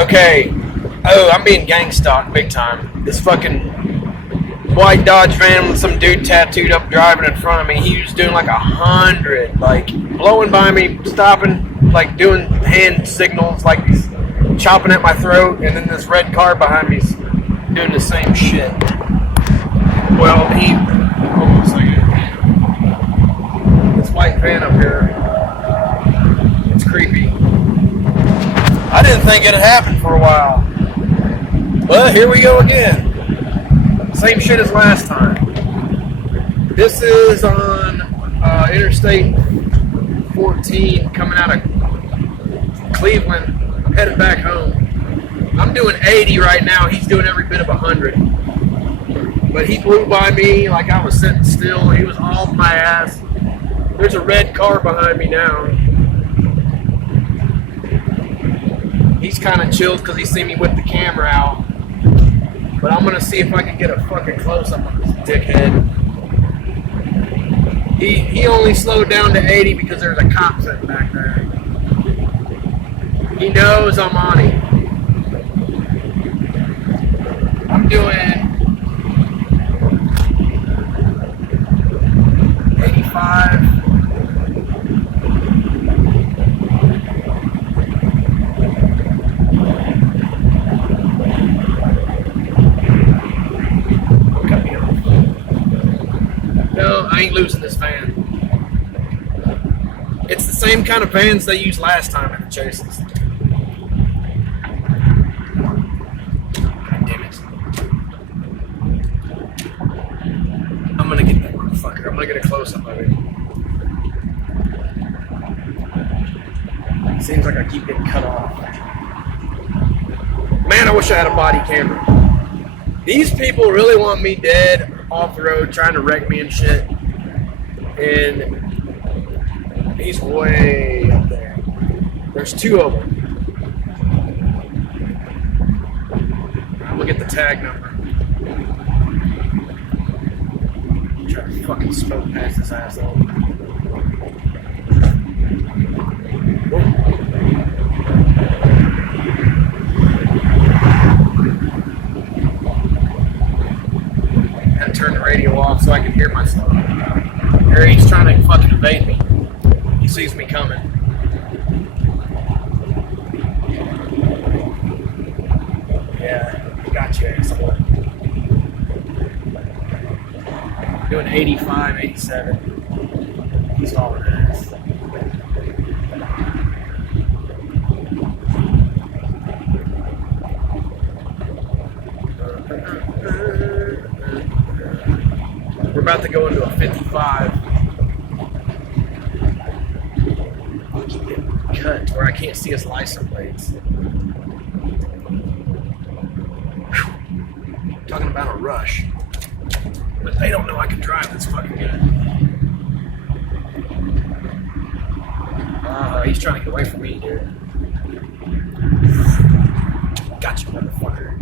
Okay. Oh, I'm being gang stalked big time. This fucking white Dodge van with some dude tattooed up driving in front of me. He was doing like 100, like blowing by me, stopping, like doing hand signals, like he's chopping at my throat, and then this red car behind me's doing the same shit. Well, hold on a second. This white van up here, it's creepy. I didn't think it had happened for a while. But here we go again. Same shit as last time. This is on Interstate 14 coming out of Cleveland, headed back home. I'm doing 80 right now. He's doing every bit of 100. But he blew by me like I was sitting still. He was off my ass. There's a red car behind me now. He's kind of chilled because he seen me whip the camera out. But I'm going to see if I can get a fucking close-up on this dickhead. He only slowed down to 80 because there's a cop sitting back there. He knows I'm on him. I'm doing 85. No, I ain't losing this van. It's the same kind of vans they used last time in the chases. God damn it. I'm gonna get that motherfucker. I'm gonna get a close-up of it. Seems like I keep getting cut off. Man, I wish I had a body camera. These people really want me dead off the road, trying to wreck me and shit. And he's way up there. There's two of them. I'm gonna get the tag number. Try to fucking smoke past this asshole. And turn the radio off so I can hear myself. Here he's trying to fucking evade me. He sees me coming. Yeah, got you, asshole. Doing 85, 87. He's hauling ass. We're about to go into a 55. I'll keep getting cut to where I can't see his license plates. Whew. Talking about a rush. But they don't know I can drive this fucking good. He's trying to get away from me, dude. Gotcha, motherfucker.